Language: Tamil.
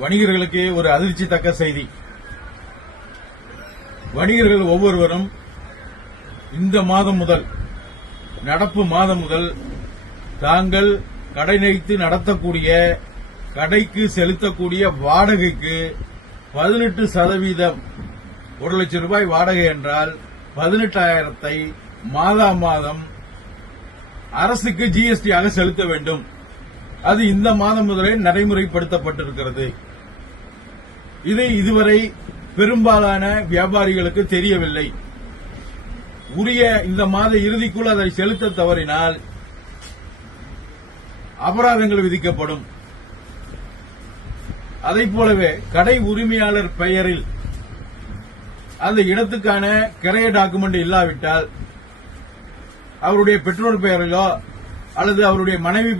வணிகர்களுக்கு ஒரு அதிர்ச்சி தக்க செய்தி. வணிகர்கள் ஒவ்வொருவரும் இந்த மாதம் முதல், நடப்பு மாதம் முதல் தாங்கள் கடை வைத்து நடத்தக்கூடிய கடைக்கு செலுத்தக்கூடிய வாடகைக்கு 18% 1 லட்சம் ரூபாய் வாடகை என்றால் 18,000 மாதா மாதம் அரசுக்கு ஜிஎஸ்டி ஆக செலுத்த வேண்டும். அது இந்த மாதம் முதலே நடைமுறைப்படுத்தப்பட்டிருக்கிறது. இது இதுவரை பெரும்பாலான வியாபாரிகளுக்கு தெரியவில்லை. உரிய இந்த மாத இறுதிக்குள் அதை செலுத்த தவறினால் அபராதங்கள் விதிக்கப்படும். அதைப் போலவே கடை உரிமையாளர் பெயரில் அந்த இடத்துக்கான கிரைய டாக்குமெண்ட் இல்லாவிட்டால் அவருடைய பெற்றோர் பெயரிலோ அல்லது அவருடைய மனைவி